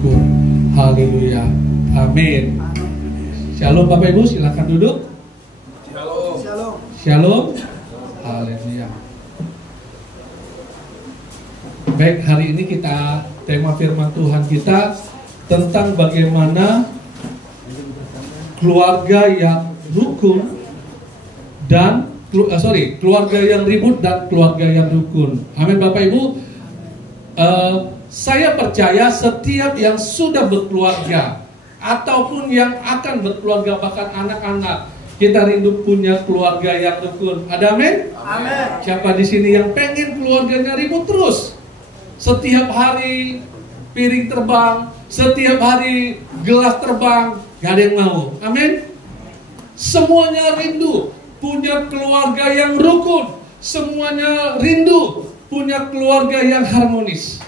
syukur. Haleluya. Amin. Shalom Bapak Ibu, silakan duduk. Shalom. Shalom. Shalom. Haleluya. Baik, hari ini tema firman Tuhan kita tentang bagaimana keluarga yang rukun dan keluarga yang ribut dan keluarga yang rukun. Amin Bapak Ibu. Saya percaya setiap yang sudah berkeluarga ataupun yang akan berkeluarga, bahkan anak-anak, kita rindu punya keluarga yang rukun. Ada amin? Amin. Siapa di sini yang pengen keluarganya ribut terus? Setiap hari piring terbang, setiap hari gelas terbang, gak ada yang mau. Amin. Semuanya rindu punya keluarga yang rukun. Semuanya rindu punya keluarga yang harmonis.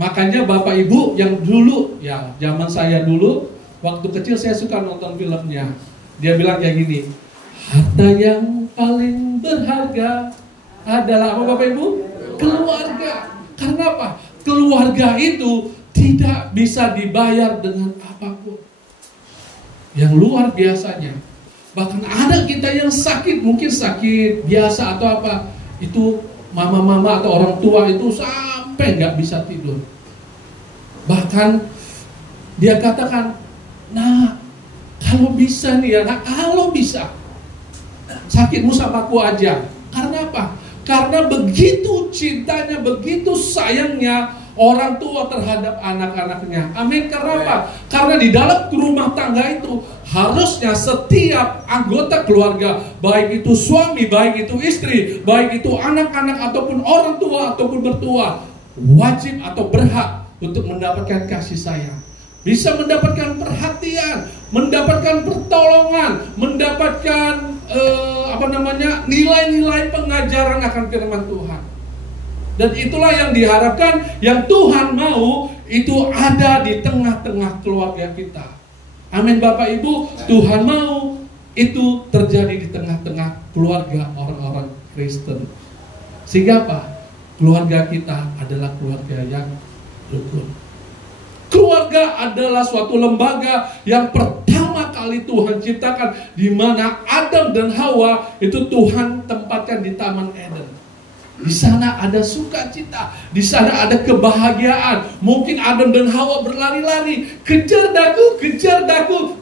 Makanya Bapak Ibu yang dulu, ya zaman saya dulu, waktu kecil saya suka nonton filmnya. Dia bilang kayak gini, harta yang paling berharga adalah apa Bapak Ibu? Keluarga. Karena apa? Keluarga itu tidak bisa dibayar dengan apapun. Yang luar biasanya, bahkan ada kita yang sakit, mungkin sakit biasa atau apa, itu mama-mama atau orang tua itu sampai nggak bisa tidur. Bahkan dia katakan, nah kalau bisa nih ya, nah kalau bisa sakitmu sama aku aja. Karena apa? Karena begitu cintanya, begitu sayangnya orang tua terhadap anak-anaknya. Amin. Karena apa? Karena di dalam rumah tangga itu harusnya setiap anggota keluarga, baik itu suami, baik itu istri, baik itu anak-anak ataupun orang tua ataupun bertua, wajib atau berhak untuk mendapatkan kasih sayang, bisa mendapatkan perhatian, mendapatkan pertolongan, mendapatkan nilai-nilai pengajaran akan firman Tuhan. Dan itulah yang diharapkan, yang Tuhan mau itu ada di tengah-tengah keluarga kita. Amin Bapak Ibu. Tuhan mau itu terjadi di tengah-tengah keluarga orang-orang Kristen. Sehingga apa? Keluarga kita adalah keluarga yang rukun. Keluarga adalah suatu lembaga yang pertama kali Tuhan ciptakan, di mana Adam dan Hawa itu Tuhan tempatkan di Taman Eden. Di sana ada sukacita, di sana ada kebahagiaan. Mungkin Adam dan Hawa berlari-lari, kejar daku,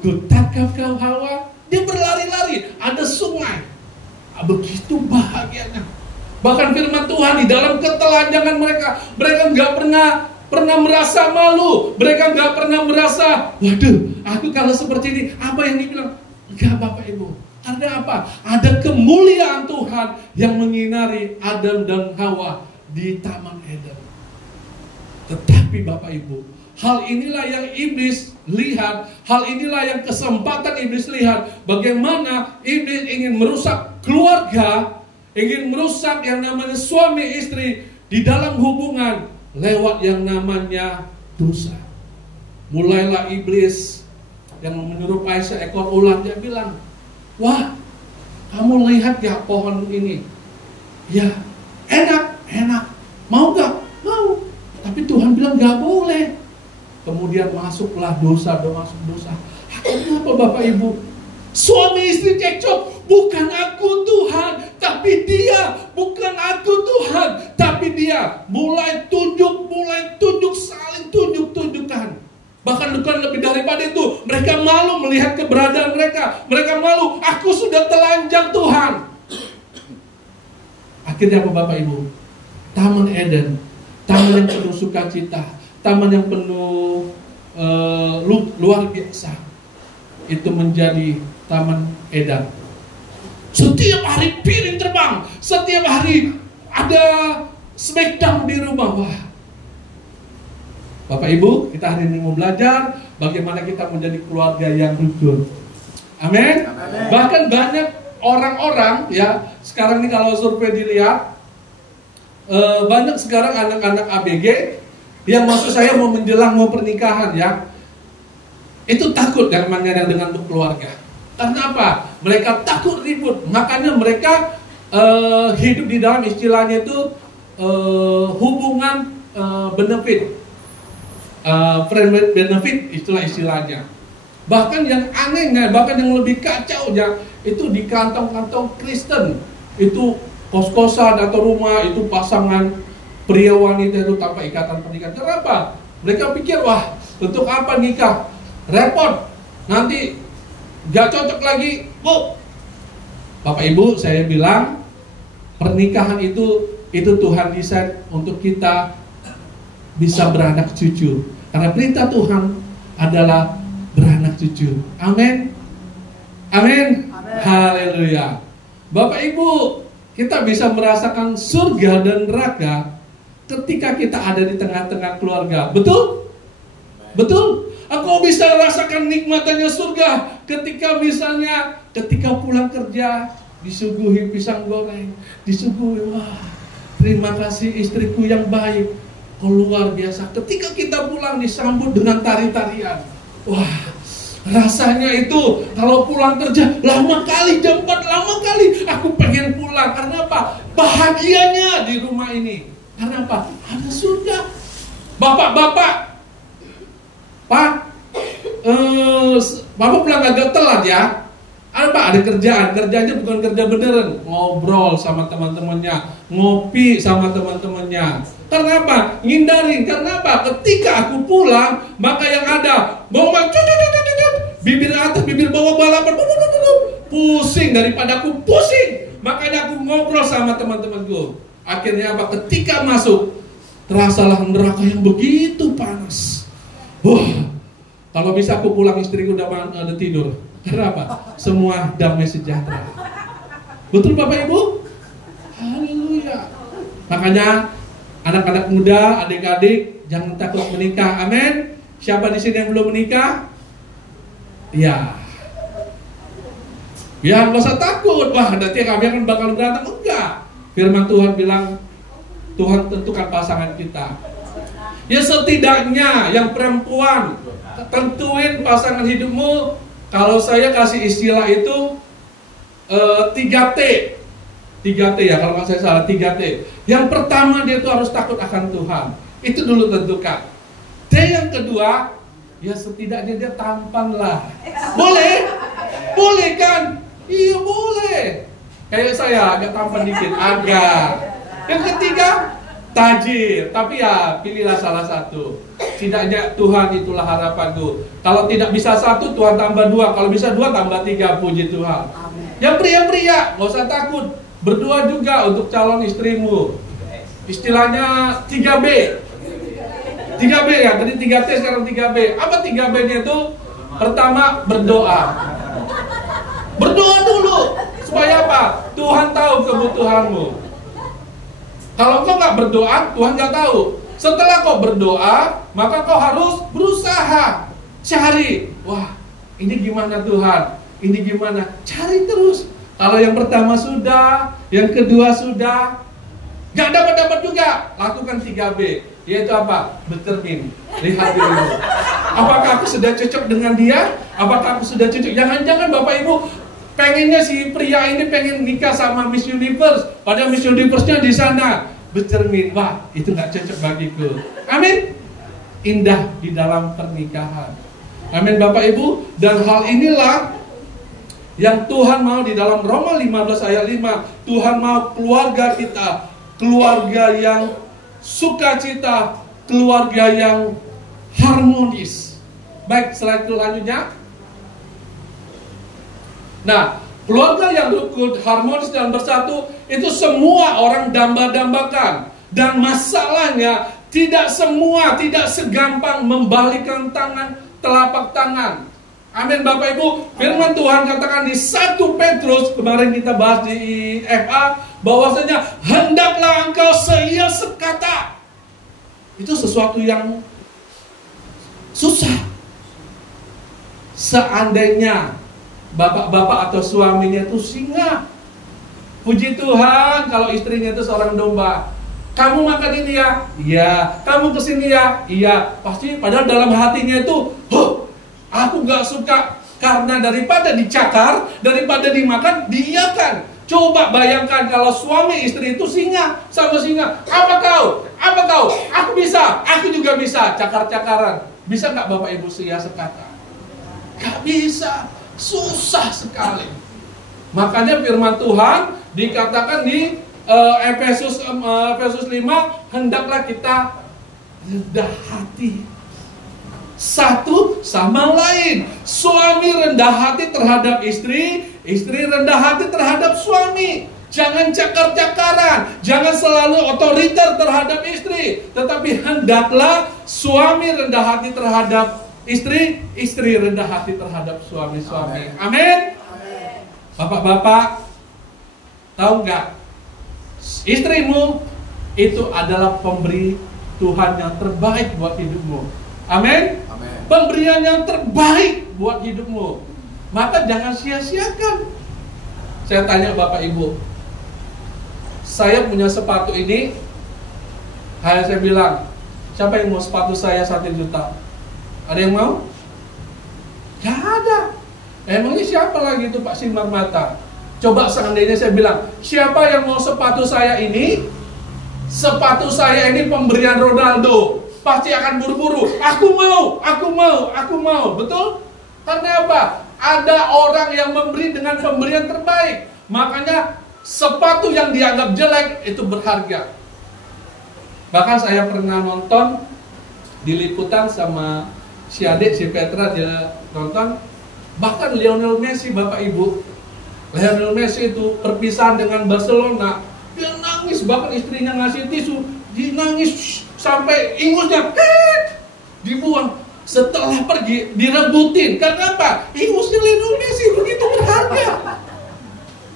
ku tangkap kau Hawa. Dia berlari-lari, ada sungai. Begitu bahagianya. Bahkan firman Tuhan di dalam ketelanjangan mereka nggak pernah merasa malu, mereka nggak pernah merasa, waduh, aku kalau seperti ini, apa yang dibilang? Enggak Bapak Ibu. Karena apa? Ada kemuliaan Tuhan yang menyinari Adam dan Hawa di Taman Eden. Tetapi Bapak Ibu, hal inilah yang iblis lihat, hal inilah yang kesempatan iblis lihat, bagaimana iblis ingin merusak keluarga, ingin merusak yang namanya suami istri di dalam hubungan, lewat yang namanya dosa. Mulailah iblis yang menyerupai seekor ular. Dia bilang, wah, kamu lihat ya pohon ini? Ya, enak. Mau gak? Mau. Tapi Tuhan bilang gak boleh. Kemudian masuklah dosa. Akhirnya apa Bapak Ibu? Suami istri cekcok. Bukan aku Tuhan, tapi dia. Bukan aku Tuhan, tapi dia. Mulai tunjuk, saling tunjuk-tunjukkan. Bahkan bukan lebih daripada itu, mereka malu melihat keberadaan mereka. Mereka malu, aku sudah telanjang Tuhan. Akhirnya apa Bapak Ibu? Taman Eden, taman yang penuh sukacita, taman yang penuh luar biasa, itu menjadi taman edan. Setiap hari piring terbang, setiap hari ada smackdown di rumah. Wah, Bapak Ibu, kita hari ini mau belajar bagaimana kita menjadi keluarga yang rukun. Amin. Bahkan banyak orang-orang ya, sekarang ini kalau survei dilihat, banyak sekarang anak-anak ABG yang maksud saya mau pernikahan ya, itu takut yang dengan berkeluarga. Karena apa? Mereka takut ribut. Makanya mereka hidup di dalam istilahnya itu hubungan benefit. friend with benefit, istilahnya. Bahkan yang anehnya, bahkan yang lebih kacau ya, itu di kantong-kantong Kristen. Itu kos-kosan atau rumah, itu pasangan pria wanita itu tanpa ikatan pernikahan. Kenapa? Mereka pikir, wah, untuk apa nikah? Repot, nanti gak cocok lagi. Bapak Ibu, saya bilang pernikahan itu Tuhan desain untuk kita bisa beranak cucu. Karena perintah Tuhan adalah beranak cucu. Amin. Amin. Haleluya. Bapak Ibu, kita bisa merasakan surga dan neraka ketika kita ada di tengah-tengah keluarga. Betul? Betul? Aku bisa rasakan nikmatannya surga ketika misalnya ketika pulang kerja disuguhi pisang goreng, disuguhi, wah, terima kasih istriku yang baik. Luar biasa. Ketika kita pulang disambut dengan tari-tarian. Wah, rasanya itu kalau pulang kerja lama kali, jam 4 lama kali aku pengen pulang. Karena apa? Bahagianya di rumah ini. Karena apa? Ada surga. Bapak-bapak, Pak, Bapak pulang agak telat ya. Apa? Ada kerjaan. Kerjanya bukan kerja beneran. Ngobrol sama teman-temannya, ngopi sama teman-temannya. Karena apa? Ngindarin. Karena apa? Ketika aku pulang, maka yang ada bawa bibir atas, bibir bawah balapan, pusing daripada aku pusing. Makanya aku ngobrol sama teman-temanku. Akhirnya apa? Ketika masuk, terasalah neraka yang begitu panas. Wah, kalau bisa aku pulang istriku udah tidur. Karena apa? Semua damai sejahtera. Betul Bapak Ibu? Haleluya. Makanya anak-anak muda, adik-adik, jangan takut menikah. Amin. Siapa di sini yang belum menikah? Ya. Ya, nggak usah takut. Wah, nanti kami akan bakal berantem. Enggak. Firman Tuhan bilang, Tuhan tentukan pasangan kita. Ya setidaknya yang perempuan, tentuin pasangan hidupmu. Kalau saya kasih istilah itu 3T. 3T ya, kalau nggak saya salah 3T. Yang pertama dia tuh harus takut akan Tuhan. Itu dulu tentukan. T yang kedua, ya setidaknya dia tampan lah. Boleh? Boleh kan? Iya boleh. Kayak saya agak tampan dikit, agak. Yang ketiga, tajir. Tapi ya pilihlah salah satu. Setidaknya Tuhan itulah harapanku. Kalau tidak bisa satu, Tuhan tambah 2. Kalau bisa 2 tambah 3, puji Tuhan. Yang pria-pria, nggak usah takut. Berdoa juga untuk calon istrimu. Istilahnya 3B. 3B ya, tadi 3T sekarang 3B. Apa 3B-nya itu? Pertama, berdoa. Berdoa dulu. Supaya apa? Tuhan tahu kebutuhanmu. Kalau kau nggak berdoa, Tuhan nggak tahu. Setelah kau berdoa, maka kau harus berusaha. Cari. Wah, ini gimana Tuhan? Ini gimana? Cari terus. Kalau yang pertama sudah, yang kedua sudah, nggak dapat juga, lakukan 3B, yaitu apa? Bercermin, lihat dirimu. Apakah aku sudah cocok dengan dia? Apakah aku sudah cocok? Jangan-jangan Bapak Ibu pengennya si pria ini pengen nikah sama Miss Universe, padahal Miss Universe-nya di sana. Bercermin, wah itu nggak cocok bagiku. Amin. Indah di dalam pernikahan. Amin Bapak Ibu. Dan hal inilah yang Tuhan mau di dalam Roma 15 ayat 5. Tuhan mau keluarga kita, keluarga yang sukacita, keluarga yang harmonis. Baik, slide selanjutnya. Nah, keluarga yang rukun, harmonis dan bersatu, itu semua orang damba-dambakan. Dan masalahnya, tidak semua, tidak segampang membalikkan tangan, telapak tangan. Amin Bapak Ibu. Firman Tuhan katakan di 1 Petrus, kemarin kita bahas di FA, bahwasanya hendaklah engkau seia sekata. Itu sesuatu yang susah. Seandainya bapak-bapak atau suaminya itu singa, puji Tuhan kalau istrinya itu seorang domba. Kamu makan ini ya? Iya. Kamu kesini ya? Iya. Pasti padahal dalam hatinya itu, aku gak suka. Karena daripada dicakar, daripada dimakan, diiyakan. Coba bayangkan kalau suami istri itu singa sama singa. Apa kau? Apa kau? Aku bisa, aku juga bisa. Cakar-cakaran. Bisa nggak Bapak Ibu sekata? Gak bisa. Susah sekali. Makanya firman Tuhan dikatakan di Efesus 5, hendaklah kita rendah hati satu sama lain. Suami rendah hati terhadap istri, istri rendah hati terhadap suami. Jangan cakar-cakaran, jangan selalu otoriter terhadap istri, tetapi hendaklah suami rendah hati terhadap istri, istri rendah hati terhadap suami-suami. Amin. Bapak-bapak, tahu nggak? Istrimu itu adalah pemberi Tuhan yang terbaik buat hidupmu. Amin. Pemberian yang terbaik buat hidupmu. Maka jangan sia-siakan. Saya tanya Bapak Ibu, saya punya sepatu ini, saya bilang, siapa yang mau sepatu saya 1 juta? Ada yang mau? Gak ada. Emangnya siapa lagi itu Pak Simar Mata? Coba seandainya saya bilang, siapa yang mau sepatu saya ini? Sepatu saya ini pemberian Ronaldo. Pasti akan buru-buru. Aku mau, aku mau, aku mau. Betul? Karena apa? Ada orang yang memberi dengan pemberian terbaik. Makanya sepatu yang dianggap jelek itu berharga. Bahkan saya pernah nonton di liputan sama si adik, si Petra, dia nonton. Bahkan Lionel Messi, Bapak Ibu, Lionel Messi itu perpisahan dengan Barcelona, dia nangis, bahkan istrinya ngasih tisu, dia nangis sampai ingusnya dibuang. Setelah pergi direbutin. Karena apa? Ingusnya Lionel Messi begitu berharga.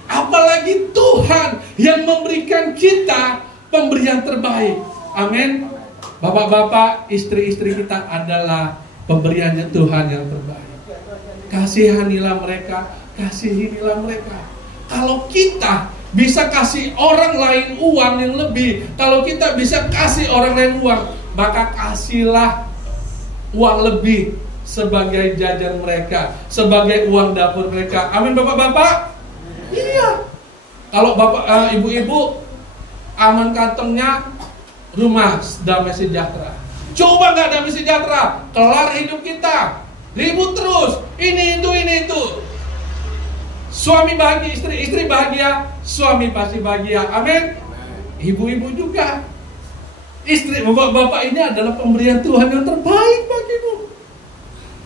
Apalagi Tuhan yang memberikan kita pemberian terbaik. Amin. Bapak-bapak, istri-istri kita adalah pemberiannya Tuhan yang terbaik. Kasihanilah mereka, kasihinilah mereka. Kalau kita bisa kasih orang lain uang yang lebih, kalau kita bisa kasih orang lain uang, maka kasihlah uang lebih sebagai jajan mereka, sebagai uang dapur mereka. Amin Bapak-bapak? Iya. Kalau Bapak Ibu-ibu, aman kantongnya rumah damai sejahtera. Coba nggak damai sejahtera, kelar hidup kita. Ribut terus, ini itu. Suami bahagia, istri bahagia, suami pasti bahagia. Amin. Ibu-ibu juga. Istri, bapak-bapak ini adalah pemberian Tuhan yang terbaik bagimu.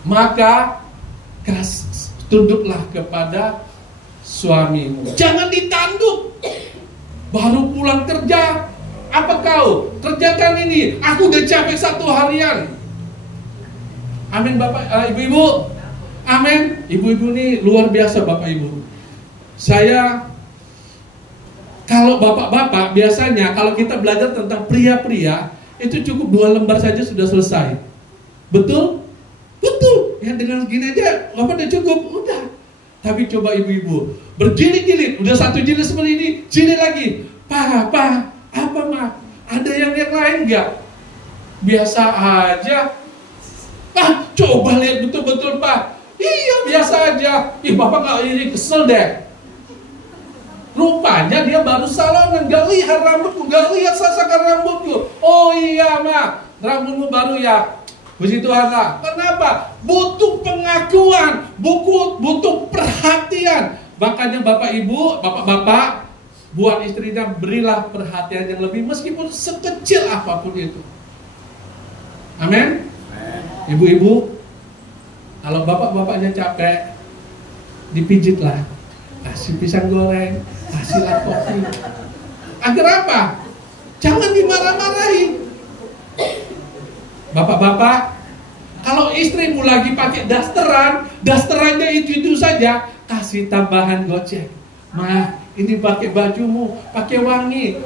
Maka tunduklah kepada suamimu. Jangan ditanduk. Baru pulang kerja, apa kau? Kerjakan ini. Aku udah capek 1 harian. Amin Bapak, Ibu-ibu. Amin. Ibu-ibu ini luar biasa Bapak Ibu. Saya, kalau bapak-bapak biasanya kalau kita belajar tentang pria-pria, itu cukup 2 lembar saja sudah selesai. Betul? Betul. Ya dengan segini aja Bapak udah cukup, udah. Tapi coba ibu-ibu, berjilid-jilid, udah 1 jilid seperti ini, jilid lagi. Apa mah? Ada yang lain enggak? Biasa aja. Coba lihat betul-betul Pak. Iya biasa aja. Bapak gak iri, kesel deh. Rupanya dia baru salonan, gak lihat rambutku, gak lihat sasakan rambutku. Oh iya mah, rambutmu baru ya. Puji Tuhan lah. Kenapa? Butuh pengakuan, butuh perhatian. Makanya Bapak Ibu, Bapak-bapak, buat istrinya berilah perhatian yang lebih, meskipun sekecil apapun itu. Amin. Ibu-ibu, kalau bapak-bapaknya capek, dipijitlah, kasih pisang goreng, kasihlah kopi. Agar apa? Jangan dimarah-marahi. Bapak-bapak, kalau istrimu lagi pakai dasterannya itu saja, kasih tambahan gocek. Mah, ini pakai bajumu, pakai wangi.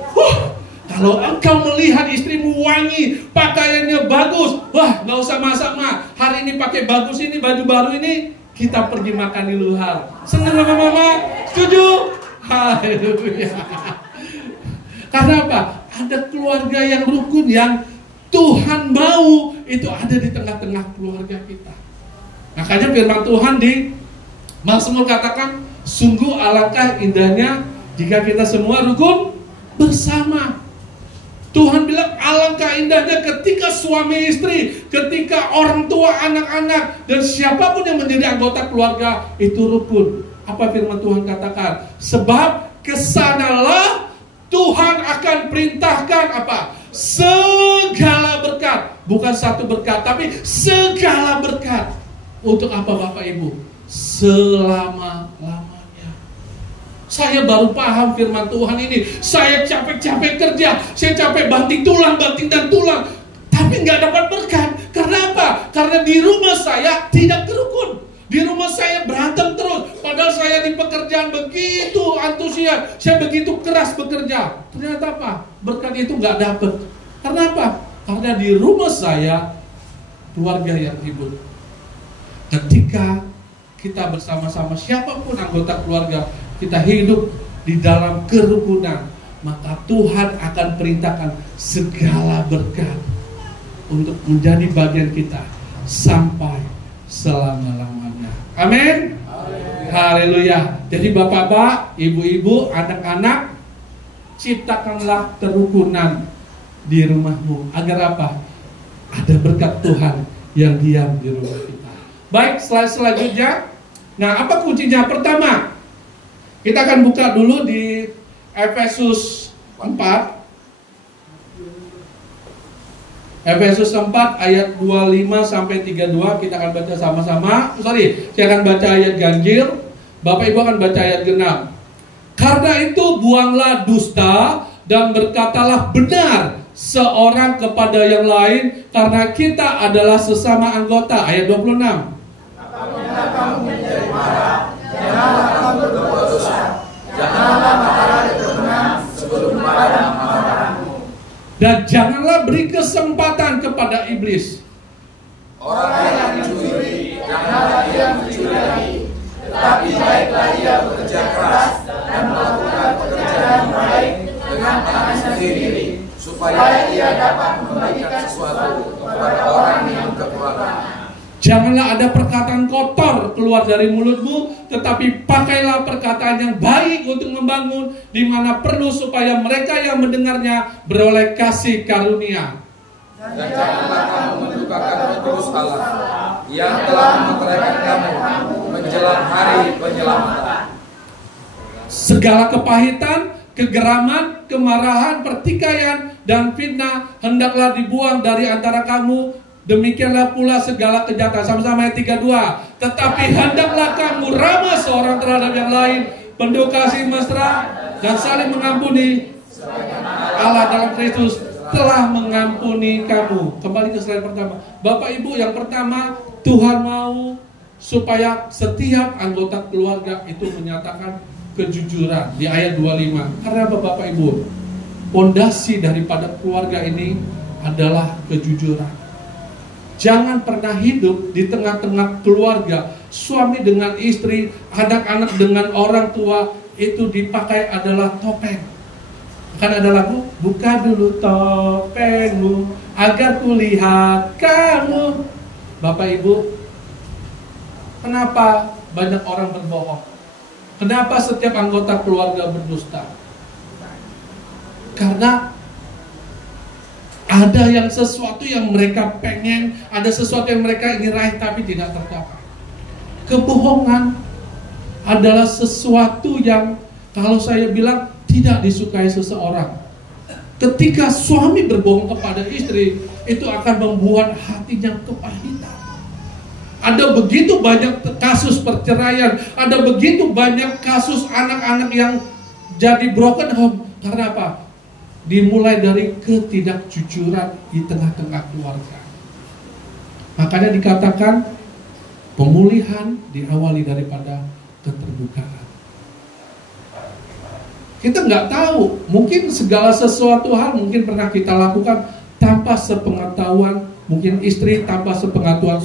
Kalau engkau melihat istrimu wangi, pakaiannya bagus, wah gak usah masak mah. Hari ini pakai bagus ini, baju baru ini, kita pergi makan di luar. Senang mama? Setuju? Haleluya. Karena apa? Ada keluarga yang rukun, yang Tuhan mau itu ada di tengah-tengah keluarga kita. Makanya firman Tuhan di Mazmur katakan, sungguh alangkah indahnya Jika kita semua rukun bersama. Tuhan bilang alangkah indahnya ketika suami istri, ketika orang tua, anak-anak, dan siapapun yang menjadi anggota keluarga itu rukun. Apa firman Tuhan katakan? Sebab kesanalah Tuhan akan perintahkan apa? Segala berkat. Bukan satu berkat, tapi segala berkat. Untuk apa Bapak Ibu? Selama-lamanya. Saya baru paham firman Tuhan ini. Saya capek-capek kerja, saya capek banting tulang dan tulang, tapi nggak dapat berkat. Karena apa? Karena di rumah saya tidak rukun. Di rumah saya berantem terus. Padahal saya di pekerjaan begitu antusias, saya begitu keras bekerja. Ternyata apa? Berkat itu nggak dapat. Karena apa? Karena di rumah saya keluarga yang ribut. Ketika kita bersama-sama, siapapun anggota keluarga, kita hidup di dalam kerukunan, maka Tuhan akan perintahkan segala berkat untuk menjadi bagian kita sampai selama-lamanya. Amin. Haleluya. Jadi bapak-bapak, ibu-ibu, anak-anak, ciptakanlah kerukunan di rumahmu. Agar apa? Ada berkat Tuhan yang diam di rumah kita. Baik, slide selanjutnya. Nah, apa kuncinya? Pertama, kita akan buka dulu di Efesus 4. Efesus 4 ayat 25 sampai 32 kita akan baca sama-sama. Saya akan baca ayat ganjil, Bapak Ibu akan baca ayat genap. Karena itu buanglah dusta dan berkatalah benar seorang kepada yang lain, karena kita adalah sesama anggota. Ayat 26. Apabila kamu menjadi marah, janganlah kamu berbuat dosa. Janganlah marah kebenaran sebelum padam amarahmu. Dan janganlah beri kesempatan kepada iblis. Orang yang mencuri, janganlah dia mencuri lagi, tetapi baiklah dia bekerja keras dan melakukan pekerjaan baik dengan tangannya sendiri, supaya ia dapat membagikan sesuatu kepada orang yang kekurangan. Janganlah ada perkataan kotor keluar dari mulutmu, tetapi pakailah perkataan yang baik untuk membangun, di mana perlu, supaya mereka yang mendengarnya beroleh kasih karunia. Dan janganlah kamu mendukakan Roh Kudus Allah yang telah memeteraikan kamu menjelang hari penyelamatan. Segala kepahitan, kegeraman, kemarahan, pertikaian, dan fitnah hendaklah dibuang dari antara kamu. Demikianlah pula segala kejahatan. Sama-sama ayat 32. Tetapi hendaklah kamu ramah seorang terhadap yang lain, penuh kasih mesra, dan saling mengampuni. Allah dalam Kristus telah mengampuni kamu. Kembali ke slide pertama. Bapak Ibu, yang pertama, Tuhan mau supaya setiap anggota keluarga itu menyatakan kejujuran di ayat 25. Karena apa Bapak Ibu? Pondasi daripada keluarga ini adalah kejujuran. Jangan pernah hidup di tengah-tengah keluarga, suami dengan istri, anak-anak dengan orang tua, itu dipakai adalah topeng. Kan ada lagu, buka dulu topengmu agar kulihat kamu. Bapak Ibu, kenapa banyak orang berbohong? Kenapa setiap anggota keluarga berdusta? Karena ada yang sesuatu yang mereka pengen, ada sesuatu yang mereka ingin raih tapi tidak tercapai. Kebohongan adalah sesuatu yang kalau saya bilang tidak disukai seseorang. Ketika suami berbohong kepada istri, itu akan membuat hatinya kepahitan. Ada begitu banyak kasus perceraian, ada begitu banyak kasus anak-anak yang jadi broken home. Karena apa? Dimulai dari ketidakjujuran di tengah-tengah keluarga. Makanya dikatakan pemulihan diawali daripada keterbukaan. Kita nggak tahu, mungkin segala sesuatu hal mungkin pernah kita lakukan tanpa sepengetahuan, mungkin istri tanpa sepengetahuan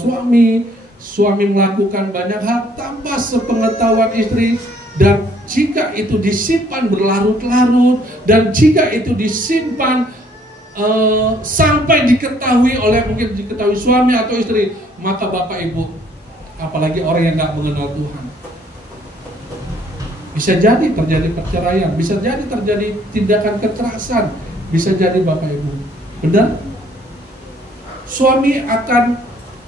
suami melakukan banyak hal tanpa sepengetahuan istri. Dan jika itu disimpan berlarut-larut, dan jika itu disimpan sampai diketahui oleh, mungkin diketahui suami atau istri, maka Bapak Ibu, apalagi orang yang nggak mengenal Tuhan, Bisa jadi terjadi perceraian, bisa jadi terjadi tindakan kekerasan, bisa jadi Bapak Ibu. Benar? Suami akan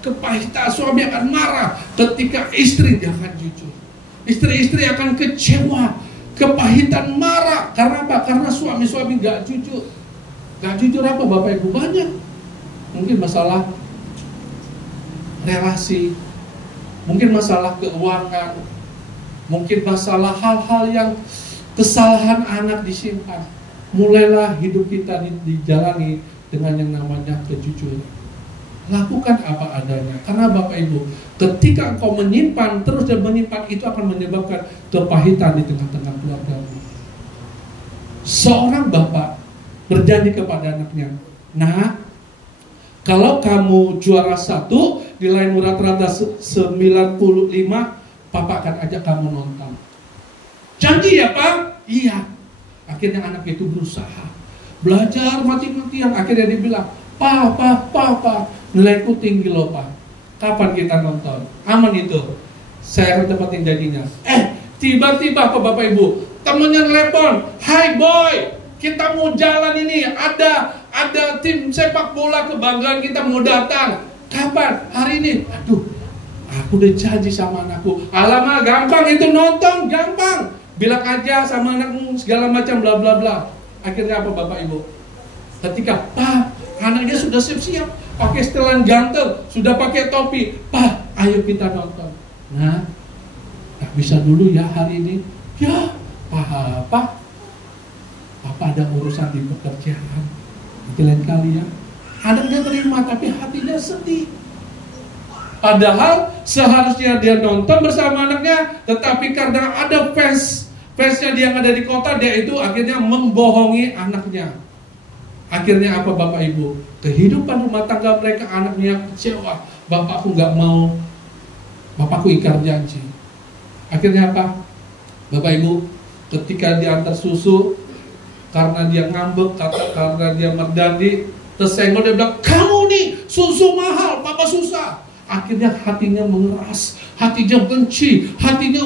kepahitan, suami akan marah ketika istri jangan jujur. Istri-istri akan kecewa, kepahitan, marah. Karena apa? Karena suami-suami gak jujur. Gak jujur apa Bapak Ibu? Banyak. Mungkin masalah relasi, mungkin masalah keuangan, mungkin masalah hal-hal yang kesalahan anak disimpan. Mulailah hidup kita dijalani dengan yang namanya kejujuran. Lakukan apa adanya. Karena Bapak Ibu, ketika engkau menyimpan terus dan menyimpan, itu akan menyebabkan kepahitan di tengah-tengah keluargamu. Seorang bapak berjanji kepada anaknya, nah, kalau kamu juara 1 nilai rata-rata 95, papa akan ajak kamu nonton. Janji ya Pak? Iya. Akhirnya anak itu berusaha, belajar mati-matian. Akhirnya dia bilang, Pak, nilaiku tinggi loh Pak. Kapan kita nonton? Aman itu, saya akan tepatin janjinya. Tiba-tiba ke Bapak Ibu, temennya telepon, hai boy, kita mau jalan ini, ada tim sepak bola kebanggaan kita mau datang. Kapan? Hari ini. Aduh, aku udah janji sama anakku. Alamak, gampang itu nonton, gampang. Bilang aja sama anakmu segala macam bla bla bla. Akhirnya apa Bapak Ibu? Ketika Pak, anaknya sudah siap-siap, pakai setelan gantel, sudah pakai topi. Pak, ayo kita nonton. Nah, tak bisa dulu ya hari ini. Ya, Papa ada urusan di pekerjaan. Itu lain kali ya. Anaknya terima, tapi hatinya sedih. Padahal seharusnya dia nonton bersama anaknya, tetapi karena ada fansnya dia yang ada di kota, dia itu akhirnya membohongi anaknya. Akhirnya apa Bapak Ibu? Kehidupan rumah tangga mereka, anaknya kecewa. Bapakku gak mau, bapakku ingkar janji. Akhirnya apa? Bapak Ibu, ketika diantar susu, karena dia ngambek, karena dia merdandi, tersenggol, dia bilang, kamu nih susu mahal, papa susah. Akhirnya hatinya mengeras, hatinya benci, hatinya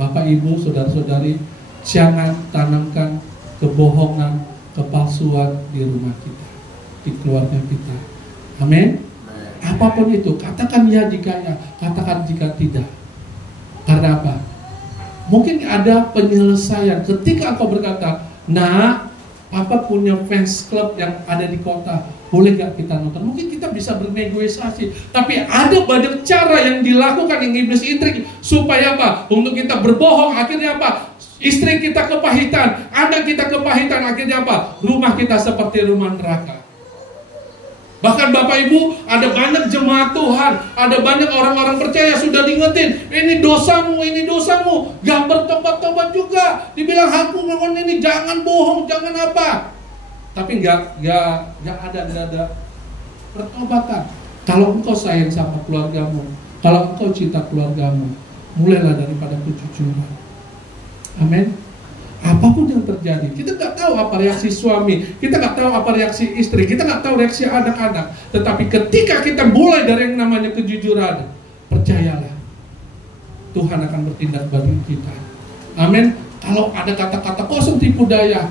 Bapak Ibu, saudara-saudari, jangan tanamkan kebohongan, kepalsuan di rumah kita, di keluarga kita. Amin. Apapun itu, katakan ya jika ya, katakan jika tidak. Karena apa? Mungkin ada penyelesaian ketika engkau berkata, nah, Papa punya fans club yang ada di kota, boleh gak kita nonton? Mungkin kita bisa bernegosiasi, tapi ada banyak cara yang dilakukan yang iblis intrik supaya apa? Untuk kita berbohong, akhirnya apa? Istri kita kepahitan, anak kita kepahitan, akhirnya apa? Rumah kita seperti rumah neraka. Bahkan Bapak Ibu, ada banyak jemaat Tuhan, ada banyak orang-orang percaya sudah diingetin, ini dosamu, gak bertobat-tobat juga. Dibilang aku ngomong ini, jangan bohong, jangan apa. Tapi gak ada pertobatan. Kalau engkau sayang sama keluargamu, kalau engkau cinta keluargamu, mulailah daripada kejujuran. Amin. Apapun yang terjadi, kita nggak tahu apa reaksi suami, kita nggak tahu apa reaksi istri, kita nggak tahu reaksi anak-anak. Tetapi ketika kita mulai dari yang namanya kejujuran, percayalah, Tuhan akan bertindak bagi kita. Amin. Kalau ada kata-kata kosong tipu daya,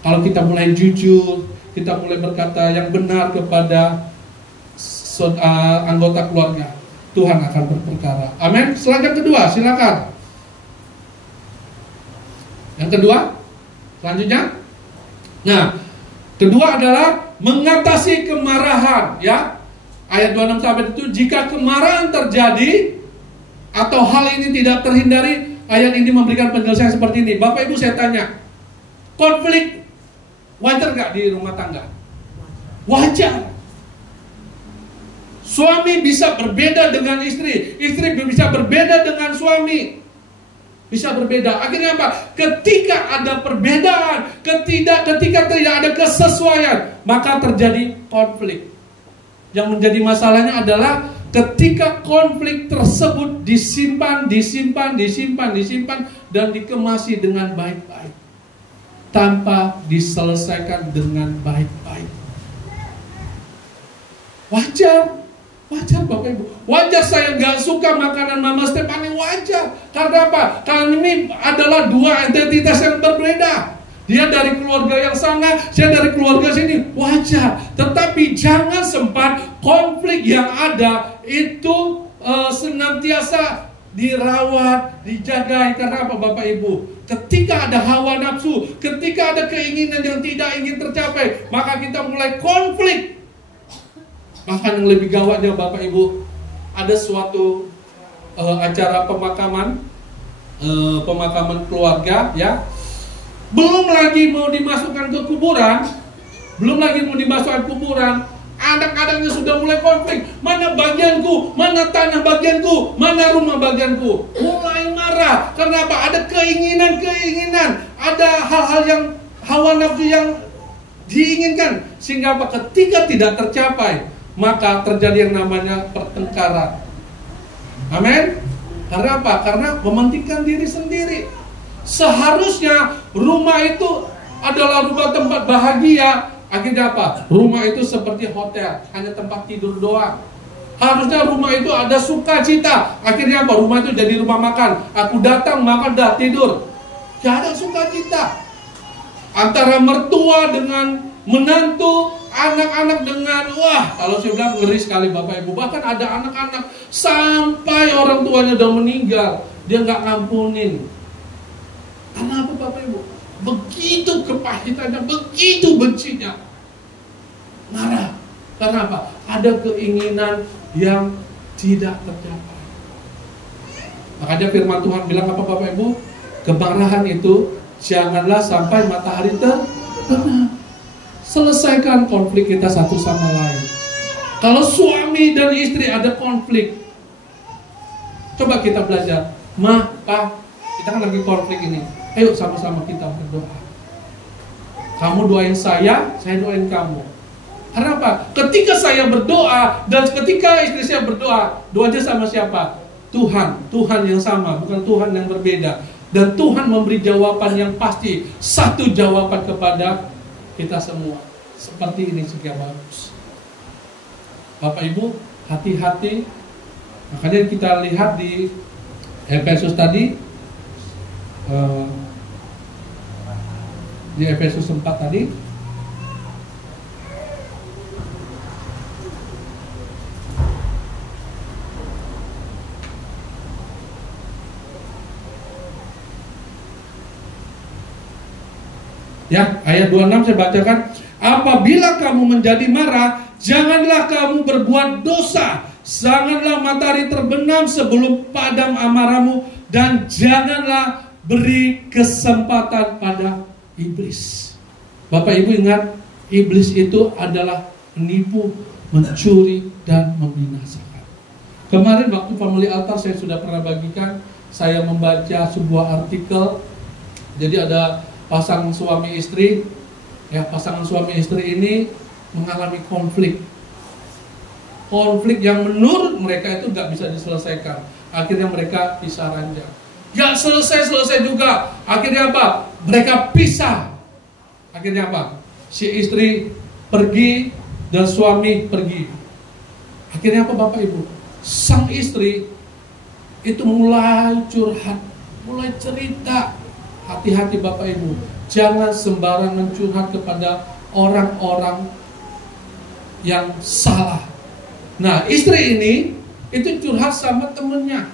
kalau kita mulai jujur, kita mulai berkata yang benar kepada anggota keluarga, Tuhan akan berperkara. Amin. Selanjutnya kedua, silakan. Yang kedua, selanjutnya. Nah, kedua adalah mengatasi kemarahan, ya. Ayat 26 sampai itu, jika kemarahan terjadi atau hal ini tidak terhindari, ayat ini memberikan penjelasan seperti ini. Bapak Ibu, saya tanya, konflik wajar gak di rumah tangga? Wajar. Suami bisa berbeda dengan istri, istri bisa berbeda dengan suami. Bisa berbeda. Akhirnya apa? Ketika ada perbedaan, ketika tidak ada kesesuaian, maka terjadi konflik. Yang menjadi masalahnya adalah ketika konflik tersebut disimpan dan dikemasi dengan baik-baik, tanpa diselesaikan dengan baik-baik. Wajar. Wajar Bapak Ibu. Wajar saya nggak suka makanan Mama Stephanie, wajar. Karena apa? Karena ini adalah dua identitas yang berbeda. Dia dari keluarga yang sana, saya dari keluarga sini, wajar. Tetapi jangan sempat konflik yang ada itu senantiasa dirawat, dijaga. Karena apa Bapak Ibu? Ketika ada hawa nafsu, ketika ada keinginan yang tidak ingin tercapai, maka kita mulai konflik. Bahkan yang lebih gawatnya Bapak Ibu, ada suatu acara pemakaman keluarga ya. Belum lagi mau dimasukkan ke kuburan, anak-anaknya sudah mulai konflik. Mana bagianku, mana tanah bagianku, mana rumah bagianku. Mulai marah. Kenapa? Ada keinginan, ada hal-hal yang hawa nafsu yang diinginkan. Sehingga apa? Ketika tidak tercapai, maka terjadi yang namanya pertengkaran. Amin. Karena apa? Karena mementingkan diri sendiri. Seharusnya rumah itu adalah rumah tempat bahagia. Akhirnya apa? Rumah itu seperti hotel, hanya tempat tidur doang. Harusnya rumah itu ada sukacita. Akhirnya apa? Rumah itu jadi rumah makan. Aku datang, makan, dah tidur. Gak ada sukacita. Antara mertua dengan menantu, anak-anak dengan, wah, kalau saya bilang ngeri sekali Bapak Ibu. Bahkan ada anak-anak sampai orang tuanya udah meninggal, dia nggak ngampunin. Karena apa Bapak Ibu? Begitu kepahitannya, begitu bencinya, marah. Karena apa? Ada keinginan yang tidak tercapai. Makanya firman Tuhan bilang apa Bapak Ibu? Kemarahan itu janganlah sampai matahari terbenam. Selesaikan konflik kita satu sama lain. Kalau suami dan istri ada konflik, coba kita belajar. Ma, Pa, kita kan lagi konflik ini. Ayo sama-sama kita berdoa. Kamu doain saya doain kamu. Karena apa? Ketika saya berdoa dan ketika istri saya berdoa, doanya sama siapa? Tuhan yang sama, bukan Tuhan yang berbeda. Dan Tuhan memberi jawaban yang pasti, satu jawaban kepada kita semua. Seperti ini juga bagus. Bapak Ibu, hati-hati. Makanya kita lihat di Efesus tadi, di Efesus 4 tadi, ya, ayat 26 saya bacakan. Apabila kamu menjadi marah, janganlah kamu berbuat dosa. Janganlah matahari terbenam sebelum padam amarahmu, dan janganlah beri kesempatan pada iblis. Bapak Ibu ingat, iblis itu adalah menipu, mencuri, dan membinasakan. Kemarin waktu Family Altar saya sudah pernah bagikan, saya membaca sebuah artikel. Jadi ada pasangan suami istri, ya, pasangan suami istri ini mengalami konflik yang menurut mereka itu nggak bisa diselesaikan. Akhirnya mereka pisah ranjang. Gak selesai juga. Akhirnya apa? Mereka pisah. Akhirnya apa? Si istri pergi dan suami pergi. Akhirnya apa Bapak Ibu? Sang istri itu mulai curhat, mulai cerita. Hati-hati Bapak Ibu, jangan sembarangan curhat kepada orang-orang yang salah. Nah, istri ini itu curhat sama temennya.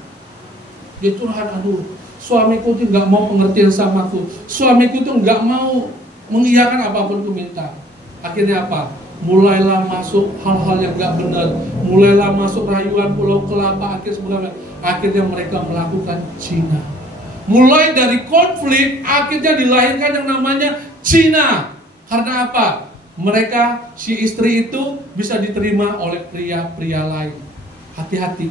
Dia curhat, aduh, suamiku tuh nggak mau pengertian sama aku. Suamiku tuh nggak mau mengiyakan apapun ku minta. Akhirnya apa? Mulailah masuk hal-hal yang nggak benar. Mulailah masuk rayuan Pulau Kelapa. Akhirnya mereka melakukan zina. Mulai dari konflik, akhirnya dilahirkan yang namanya zina. Karena apa? Mereka, si istri itu bisa diterima oleh pria-pria lain. Hati-hati.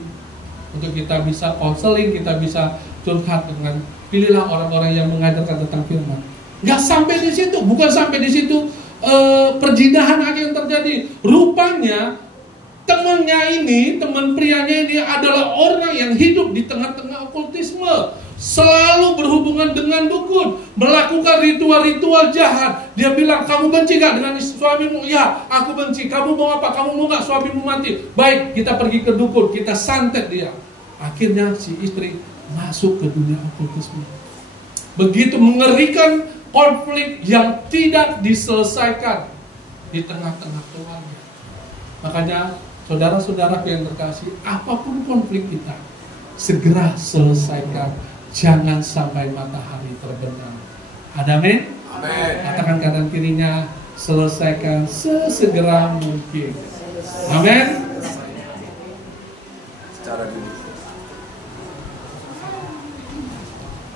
Untuk kita bisa konseling, kita bisa curhat dengan, pilihlah orang-orang yang mengajarkan tentang firman. Gak sampai di situ, bukan sampai di situ perzinahan aja yang terjadi. Rupanya temannya ini, teman prianya ini adalah orang yang hidup di tengah-tengah okultisme. selalu berhubungan dengan dukun, melakukan ritual-ritual jahat. Dia bilang, kamu benci gak dengan suamimu? Ya, aku benci. Kamu mau apa? Kamu mau gak suamimu mati? Baik, kita pergi ke dukun, kita santet dia. Akhirnya si istri masuk ke dunia okultisme. Begitu mengerikan konflik yang tidak diselesaikan di tengah-tengah keluarga. Makanya saudara-saudara yang terkasih, apapun konflik kita, segera selesaikan. Jangan sampai matahari terbenam. Ada amin? Amin. Katakan kanan kirinya, selesaikan sesegera mungkin. Amin. Secara dulu.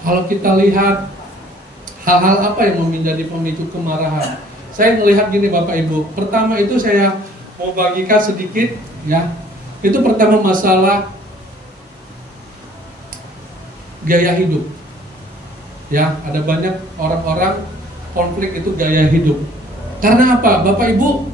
Kalau kita lihat hal-hal apa yang menjadi pemicu kemarahan, saya melihat gini Bapak Ibu. Pertama itu saya mau bagikan sedikit ya. Itu pertama masalah gaya hidup. Ya, ada banyak orang-orang konflik itu gaya hidup. Karena apa? Bapak Ibu,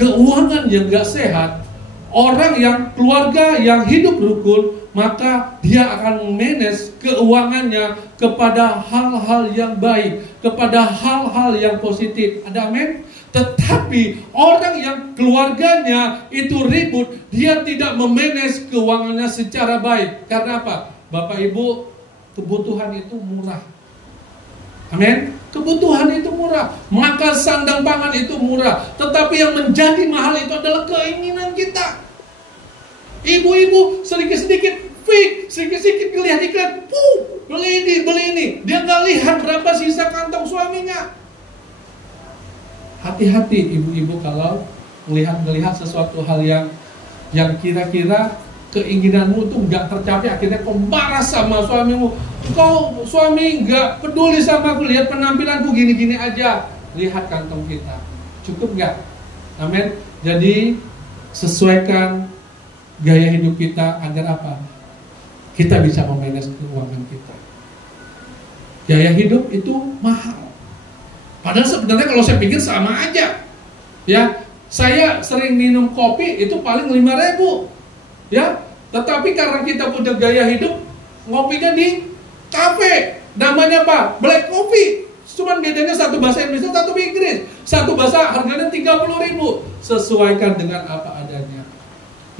keuangan yang gak sehat, orang yang keluarga yang hidup rukun, maka dia akan manage keuangannya kepada hal-hal yang baik, kepada hal-hal yang positif. Ada amin? Tetapi orang yang keluarganya itu ribut, dia tidak memanage keuangannya secara baik. Karena apa? Bapak Ibu, kebutuhan itu murah. Amin. Kebutuhan itu murah. Makan sandang pangan itu murah. Tetapi yang menjadi mahal itu adalah keinginan kita. Ibu-ibu sedikit-sedikit fik, sedikit-sedikit lihat iklan, beli ini. Dia nggak lihat berapa sisa kantong suaminya. Hati-hati ibu-ibu kalau melihat sesuatu hal yang kira-kira keinginanmu itu nggak tercapai, akhirnya kau marah sama suamimu. Kau suami nggak peduli sama aku, lihat penampilanku gini-gini aja. Lihat kantong kita, cukup nggak? Amin. Jadi sesuaikan gaya hidup kita agar apa? Kita bisa memanage keuangan kita. Gaya hidup itu mahal. Padahal sebenarnya kalau saya pikir sama aja. Ya, saya sering minum kopi itu paling 5.000. Ya, tetapi karena kita punya gaya hidup, ngopinya di kafe, namanya apa? Black coffee. Cuman bedanya satu bahasa Indonesia, satu Inggris. Satu bahasa harganya 30.000. Sesuaikan dengan apa adanya.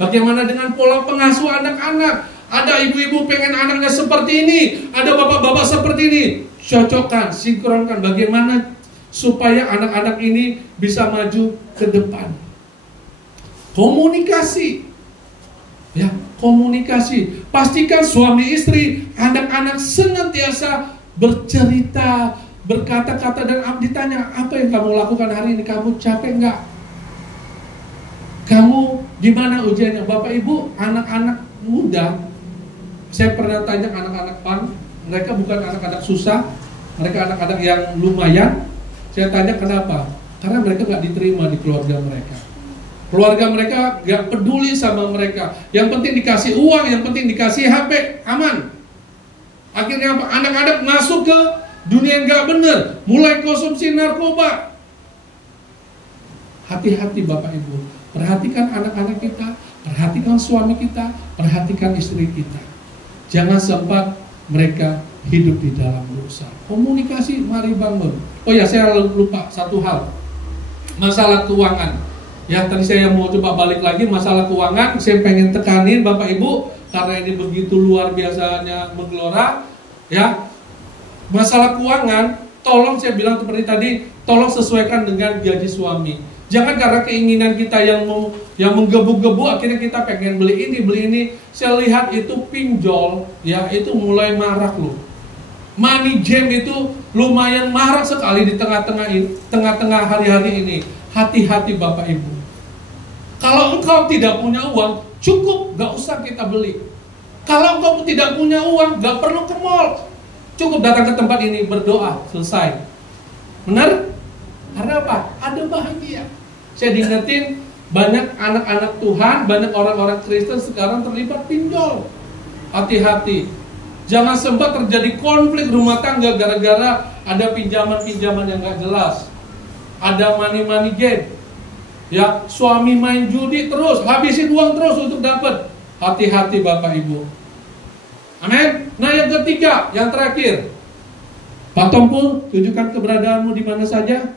Bagaimana dengan pola pengasuh anak-anak? Ada ibu-ibu pengen anaknya seperti ini, ada bapak-bapak seperti ini. Cocokkan, sinkronkan bagaimana supaya anak-anak ini bisa maju ke depan. Komunikasi. Ya, komunikasi. Pastikan suami istri, anak-anak senantiasa bercerita, berkata-kata, dan ditanya, apa yang kamu lakukan hari ini? Kamu capek enggak? Kamu gimana ujiannya? Bapak Ibu, anak-anak muda, saya pernah tanya anak-anak PAN, mereka bukan anak-anak susah, mereka anak-anak yang lumayan. Saya tanya kenapa? Karena mereka gak diterima di keluarga mereka. Keluarga mereka gak peduli sama mereka. Yang penting dikasih uang, yang penting dikasih HP, aman. Akhirnya apa? Anak-anak masuk ke dunia yang gak benar, mulai konsumsi narkoba. Hati-hati Bapak Ibu, perhatikan anak-anak kita, perhatikan suami kita, perhatikan istri kita. Jangan sempat mereka hidup di dalam dosa. Komunikasi mari bangun. Oh ya, saya lupa satu hal, masalah keuangan. Ya, tadi saya mau coba balik lagi masalah keuangan. Saya pengen tekanin Bapak Ibu karena ini begitu luar biasanya menggelora. Ya, masalah keuangan, tolong saya bilang seperti tadi, tolong sesuaikan dengan gaji suami. Jangan karena keinginan kita yang menggebu-gebu akhirnya kita pengen beli ini. Saya lihat itu pinjol, ya itu mulai marak loh. Money jam itu lumayan marak sekali di tengah-tengah hari-hari ini. Hati-hati Bapak Ibu. Kalau engkau tidak punya uang, cukup, gak usah kita beli. Kalau engkau tidak punya uang, gak perlu ke mall. Cukup datang ke tempat ini, berdoa, selesai. Benar? Karena apa? Ada bahagia. Saya diingetin, banyak anak-anak Tuhan, banyak orang-orang Kristen sekarang terlibat pinjol. Hati-hati. Jangan sempat terjadi konflik rumah tangga gara-gara ada pinjaman-pinjaman yang gak jelas. Ada money game. Ya, suami main judi terus, habisin uang terus untuk dapat. Hati-hati Bapak Ibu. Amin. Nah yang ketiga, yang terakhir, Pak Tompul, tunjukkan keberadaanmu di mana saja.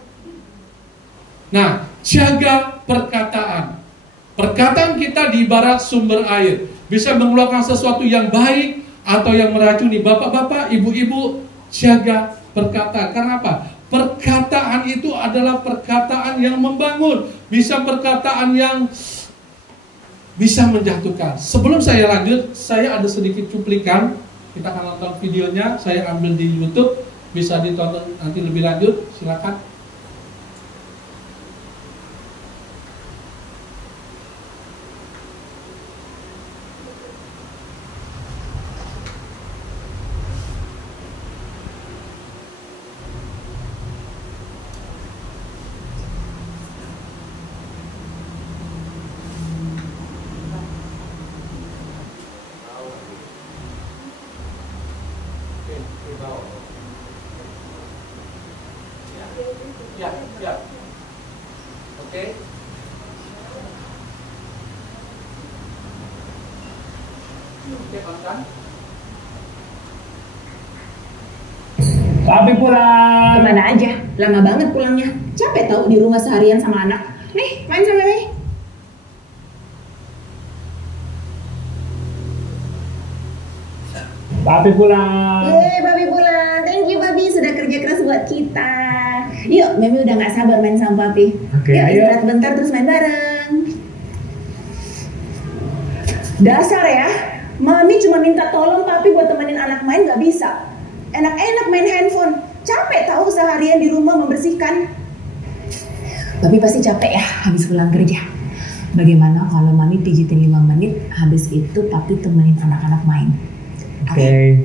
Nah, jaga perkataan. Perkataan kita diibarat sumber air, bisa mengeluarkan sesuatu yang baik atau yang meracuni. Bapak-bapak, ibu-ibu, jaga perkataan. Karena apa? Perkataan itu adalah perkataan yang membangun, bisa perkataan yang bisa menjatuhkan. Sebelum saya lanjut, saya ada sedikit cuplikan. Kita akan nonton videonya, saya ambil di YouTube, bisa ditonton nanti lebih lanjut. Silakan. Ya. Oke. Oke, Pak. Papi pulang. Kemana aja? Lama banget pulangnya. Capek tau di rumah seharian sama anak. Nih, main sama Mei. Papi pulang. Yeay, Papi pulang. Thank you, Papi. Sudah kerja keras buat kita. Yuk, Memi udah gak sabar main sama Papi. Oke, yuk, ayo. istirahat bentar terus main bareng. Dasar ya, Mami cuma minta tolong Papi buat temenin anak main gak bisa. Enak-enak main handphone. Capek tahu seharian di rumah membersihkan. Papi pasti capek ya habis pulang kerja. Bagaimana kalau Mami pijitin 5 menit, habis itu Papi temenin anak-anak main. Oke.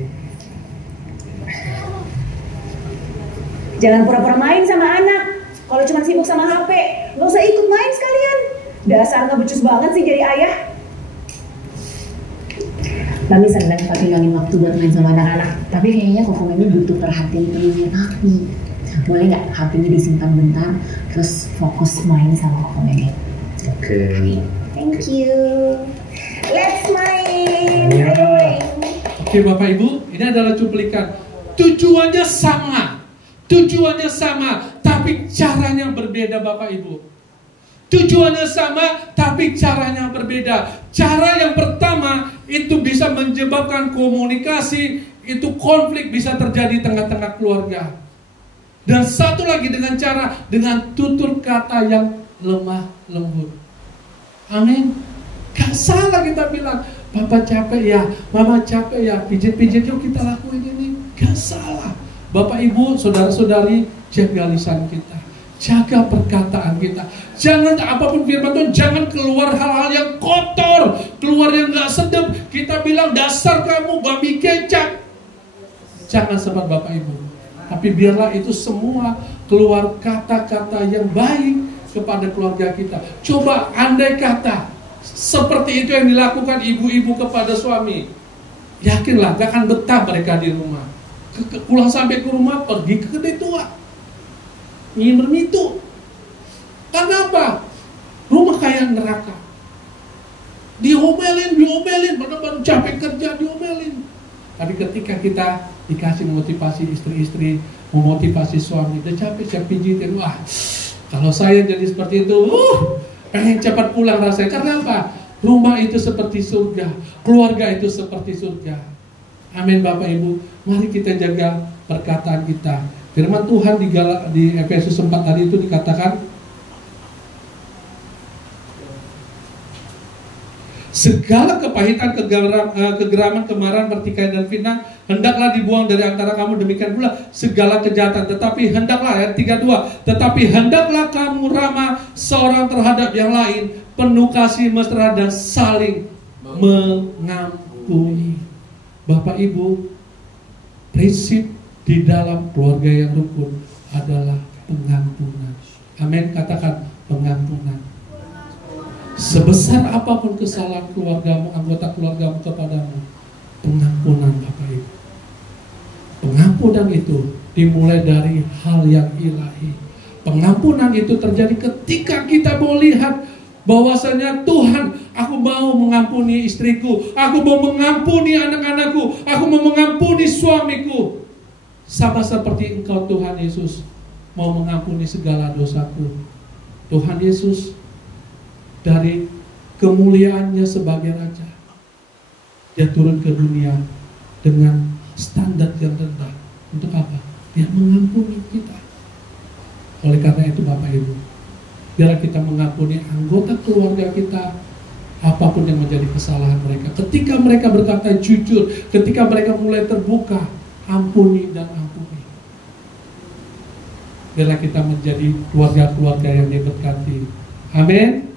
Jangan pura-pura main sama anak. Kalau cuma sibuk sama HP, gak usah ikut main sekalian. Dasar gak becus banget sih jadi ayah. Mami senang Papi ngangin waktu buat main sama anak-anak. Tapi kayaknya Koko Memi butuh perhatian penuhnya Papi. Boleh nggak HP-nya disimpan bentar, terus fokus main sama Koko Memi? Oke. Thank you. Let's main. Ayo. Ayo main. Oke Bapak Ibu, ini adalah cuplikan. Tujuannya sama. Tujuannya sama, tapi caranya berbeda Bapak Ibu. Tujuannya sama, tapi caranya berbeda. Cara yang pertama itu bisa menyebabkan komunikasi, itu konflik bisa terjadi tengah-tengah keluarga. Dan satu lagi dengan tutur kata yang lemah lembut. Amin. Gak salah kita bilang, Papa capek ya, Mama capek ya, pijit-pijit yuk kita lakuin ini. Gak salah. Bapak Ibu, saudara-saudari, jaga lisan kita. Jaga perkataan kita. Jangan apapun firman Tuhan, jangan keluar hal-hal yang kotor, keluar yang gak sedap. Kita bilang dasar kamu babi kecap. Jangan sempat Bapak Ibu. Tapi biarlah itu semua keluar kata-kata yang baik kepada keluarga kita. Coba andai kata seperti itu yang dilakukan ibu-ibu kepada suami, yakinlah gak akan betah mereka di rumah. Pulang sampai ke rumah pergi ke kedai tua, ingin bermitu. Karena apa? Rumah kayak neraka. Diomelin, baru capek kerja diomelin. Tapi ketika kita dikasih motivasi istri-istri, memotivasi suami, udah capek saya pijitin, wah kalau saya jadi seperti itu, pengen cepat pulang rasanya. Karena apa? Rumah itu seperti surga, keluarga itu seperti surga. Amin Bapak Ibu. Mari kita jaga perkataan kita. Firman Tuhan di Efesus 4 tadi itu dikatakan, segala kepahitan, kegeraman, kemarahan, pertikaian dan fitnah hendaklah dibuang dari antara kamu. Demikian pula segala kejahatan. Tetapi hendaklah, ayat 32, tetapi hendaklah kamu ramah seorang terhadap yang lain, penuh kasih mesra dan saling mengampuni. Bapak Ibu, prinsip di dalam keluarga yang rukun adalah pengampunan. Amin, katakan pengampunan. Sebesar apapun kesalahan keluargamu, anggota keluargamu kepadamu, pengampunan Bapak Ibu. Pengampunan itu dimulai dari hal yang ilahi. Pengampunan itu terjadi ketika kita mau lihat bahwasanya Tuhan, aku mau mengampuni istriku, aku mau mengampuni anak-anakku, aku mau mengampuni suamiku, sama seperti Engkau Tuhan Yesus mau mengampuni segala dosaku. Tuhan Yesus dari kemuliaannya sebagai Raja, Dia turun ke dunia dengan standar yang rendah. Untuk apa? Dia mengampuni kita. Oleh karena itu Bapak Ibu, biarlah kita mengampuni anggota keluarga kita apapun yang menjadi kesalahan mereka. Ketika mereka berkata jujur, ketika mereka mulai terbuka, ampuni dan ampuni. Biarlah kita menjadi keluarga-keluarga yang diberkati. Amin.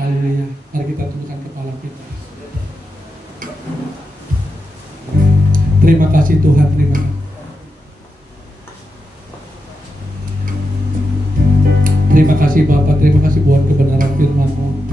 Haleluya. Mari kita tundukkan kepala kita. Terima kasih Tuhan, terima kasih. Terima kasih Bapak, terima kasih buat kebenaran firman-Mu.